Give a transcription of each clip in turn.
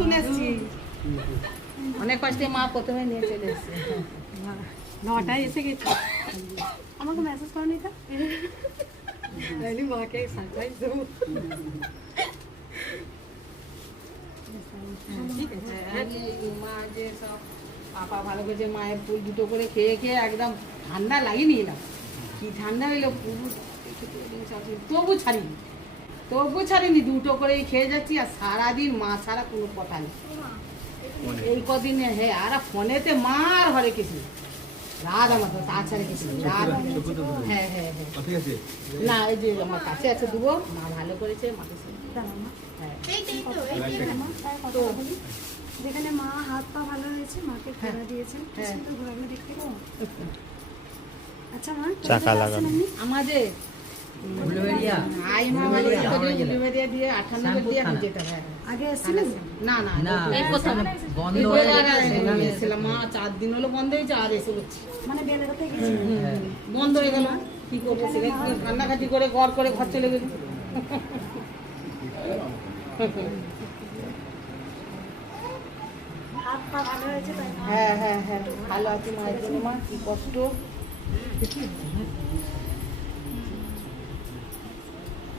নতুন এসেছি, অনেক কষ্টে মা প্রথমে নিয়ে চলে এসেছে। 9টায় এসে গেছি। আমাকে মেসেজ করনি তো, মাকে সারপ্রাইজ দেবো। মা যে সব পাপা ভালো করেছে, মায়ের ফুল দুটো করে খেয়ে খেয়ে একদম ঠান্ডা লাগিয়ে নিলাম। কি ঠান্ডা হইলো, তবু ছাড়িনি, দুটো করেই খেয়ে যাচ্ছি। আর সারাদিন মা ছাড়া কোনো কথা নেই এই কদিনে। হ্যাঁ, আর ফোনেতে মা আর হরে কিছু রাধা মাথা, তাছাড়া কিছু হ্যাঁ হ্যাঁ হ্যাঁ না, এই যে আমার কাছে আছে, দেবো। মা ভালো করেছে, মাকে যেখানে মা হাত পা ভালো হয়েছে, মাকে ঘোরা দিয়েছেন, ঘোরাগুলো দেখতে পাবো। আচ্ছা মা, চাকা লাগানো আমাদের আগে এসেছিলেন? না না, এই প্রথম বন্ধ হয়ে এসেছিলাম। মা 4 দিন হলো বন্ধ হয়েছে, আর এসে বলছি মানে বেলাতে গেছি বন্ধ হয়ে গেল। কি করবো, কান্নাকাটি করে ঘর চলে গেল। হ্যাঁ হ্যাঁ হ্যাঁ, ভালো আছে মায়ের জন্য। মা কি কষ্ট,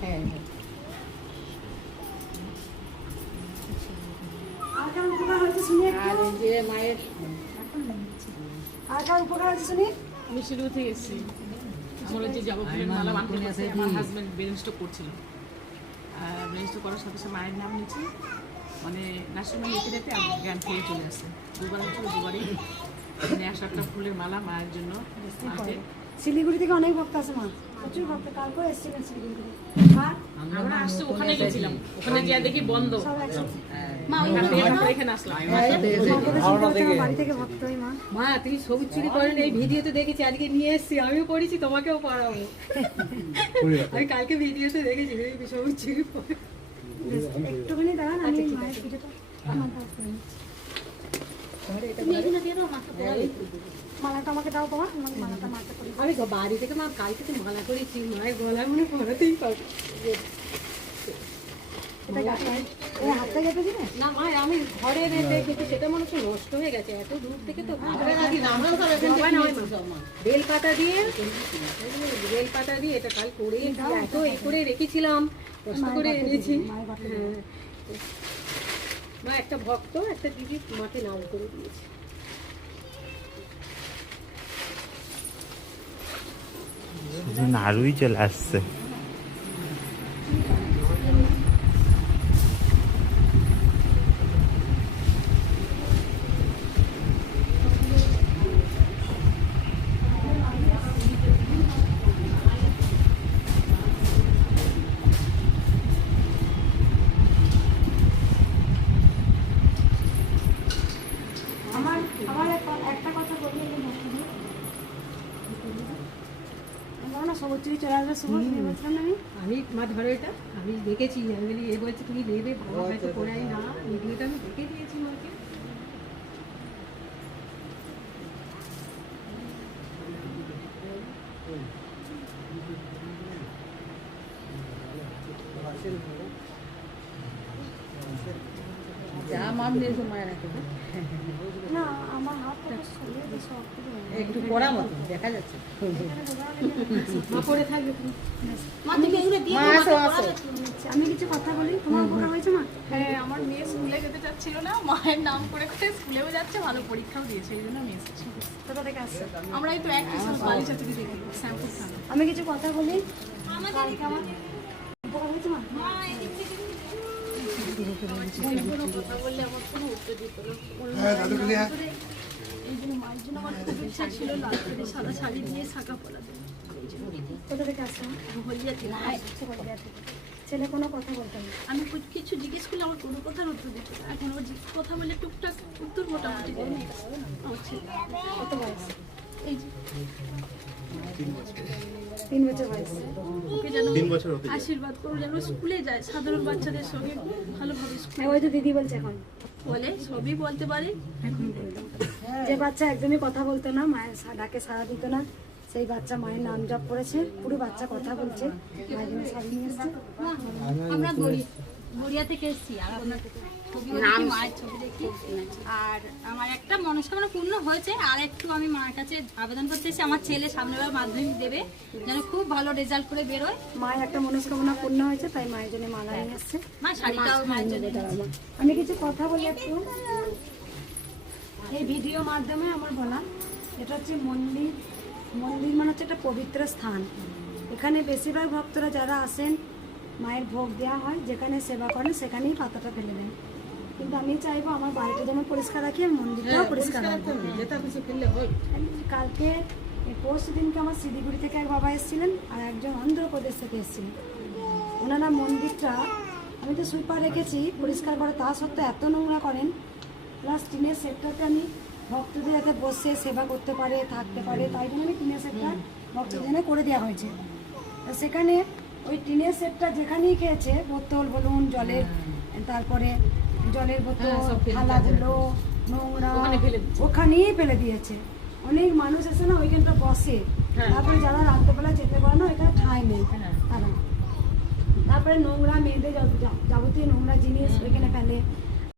হ্যাঁ হ্যাঁ। আর যে মায়ের আমি শিলিগুড়ি থেকে এসেছি। আমার যে যাবতীয় মালা বানতে গেছে, আমার হাজব্যান্ড ব্রেন স্ট্রোক করছিল। ব্রেন স্ট্রোক করার সাথে সাথে মায়ের নাম নিয়েছি, মানে নার্সিংহোমে নিতে যেতে জ্ঞান ফিরে চলে আসে। দুবার হচ্ছিল, দুবারই 100টা ফুলের মালা মায়ের জন্য। শিলিগুড়ি থেকে অনেক ভক্ত আছে মা, প্রচুর ভক্ত। কালকেও এসেছিলেন শিলিগুড়ি থেকে। আমরা আসছি, ওখানে গেছিলাম, ওখানে গিয়ে দেখি বন্ধ। মা তুমি সবুজ চুরি করেন, এই ভিডিওতে দেখেছি, আজকে নিয়ে এসেছি, আমিও করেছি, তোমাকেও পড়াবো। আমি কালকে ভিডিওতে দেখেছি সবুজ চুরি পরে। একটুখানি দাঁড়ান, আমি মায়ের ভিডিওটা মালাটা আমাকে দাও তোমার, মালাটা মাথা করে। আমি বাড়ি থেকে মা কাল থেকে মালা করেছি, মায়ের গলায় মনে পড়াতেই পারবো না। মা আমি ঘরে দেখেছি, সেটা মনে হচ্ছে নষ্ট হয়ে গেছে, এত দূর থেকে তো বেলপাতা দিয়ে এটা কাল করে এত এ করে রেখেছিলাম, কষ্ট করে এনেছি। মা একটা ভক্ত, একটা দিদি মাকে নাম করে দিয়েছে। নাড়ুই চলে আসছে। আমি মা ধরো এটা, আমি দেখেছি, আমি এ বলছি তুমি নেবে, ভালো হয়তো পড়াই না, ভিডিওটা আমি দেখে দিয়েছি মাকে। যা মাম নিয়েছে মায়ের হাতে না, আমার হাতটা একটু পড়া মতো দেখা যাচ্ছে। আমি কিছু কথা বলি, তোমার উপকার হয়েছে মা? হ্যাঁ, আমার মেয়ে স্কুলে যেতে চাচ্ছিল না, মায়ের নাম করে করে স্কুলেও যাচ্ছে, ভালো পরীক্ষাও দিয়েছে, এই জন্য আমি এসেছি। কোথা থেকে আসছে? আমরা এই তো এক বালিচা থেকে দেখি, শ্যামপুর থানা। আমি কিছু কথা বলি, আমার উপকার হয়েছে মা? কথা বললে আমার কোনো উত্তর দিত না। এই জন্য মায়ের জন্য আমার খুব ইচ্ছা ছিল লাল করে সাদা শাড়ি দিয়ে শাঁখা পরা দেবে। কোথা থেকে আসছে? হলদিয়া থেকে। ছেলে কোনো কথা বলতো না, আমি কিছু জিজ্ঞেস করলে আমার কোনো কথার উত্তর দিত না। এখন ও কথা বলে টুকটাক উত্তর মোটামুটি দেয়। কত বয়স? এই যে 3 বছর বয়স। ওকে যেন আশীর্বাদ করো, যেন স্কুলে যায়, সাধারণ বাচ্চাদের সঙ্গে ভালোভাবে স্কুলে। ওই তো দিদি বলছে এখন বলে, সবই বলতে পারে। এখন যে বাচ্চা একদমই কথা বলতো না, মায়ের ডাকে সাড়া দিত না, সেই বাচ্চা মায়ের নাম জপ করেছে, পুরো বাচ্চা কথা বলছে। মায়ের জন্য শাড়ি নিয়ে এসছে। আমরা গড়িয়া থেকে এসেছি। আর আপনার ছবিও দেখি, মায়ের ছবি দেখি। আর আমার একটা মনস্কামনা পূর্ণ হয়েছে, আর একটু আমি মায়ের কাছে আবেদন করতে এসেছি আমার ছেলে সামনেবার মাধ্যমিক দেবে, যেন খুব ভালো রেজাল্ট করে বেরোয়। মায়ের একটা মনস্কামনা পূর্ণ হয়েছে, তাই মায়ের জন্য মালা নিয়ে এসছে। মা শাড়িটাও মায়ের জন্য এনেছি। আমি কিছু কথা বলি একটু এই ভিডিও মাধ্যমে আমার বলা। এটা হচ্ছে মন্দির, মন্দির মানে হচ্ছে একটা পবিত্র স্থান। এখানে বেশিরভাগ ভক্তরা যারা আসেন মায়ের ভোগ দেওয়া হয়, যেখানে সেবা করেন সেখানেই পাতাটা ফেলে দেন। কিন্তু আমি চাইবো আমার বাড়িটা যেমন পরিষ্কার রাখি, আমি মন্দিরটাও পরিষ্কার রাখবো। যেটা কিছু ফেললে হয়। কালকে পরশু দিনকে আমার শিলিগুড়ি থেকে এক বাবা এসেছিলেন আর একজন অন্ধ্রপ্রদেশ থেকে এসেছিলেন। ওনারা মন্দিরটা, আমি তো সুইপার রেখেছি পরিষ্কার করে, তা সত্ত্বেও এত নোংরা করেন। প্লাস টিনের সেটটাতে আমি ভক্তদের যাতে বসে সেবা করতে পারে, থাকতে পারে, তাই জন্য আমি টিনের সেটটা ভক্তদের জন্য করে দেওয়া হয়েছে। তো সেখানে ওই টিনের সেটটা যেখানেই খেয়েছে, বোতল বলুন, জলের, তারপরে জলের বোতল, থালাগুলো নোংরা ওখানেই ফেলে দিয়েছে। অনেক মানুষ এসে না ওইখানটা বসে, তারপরে যারা রাত্রেবেলা যেতে পারে না ওইখানে ঠাঁই নেই তারা। তারপরে নোংরা মেয়েদের যাবতীয় নোংরা জিনিস ওইখানে ফেলে,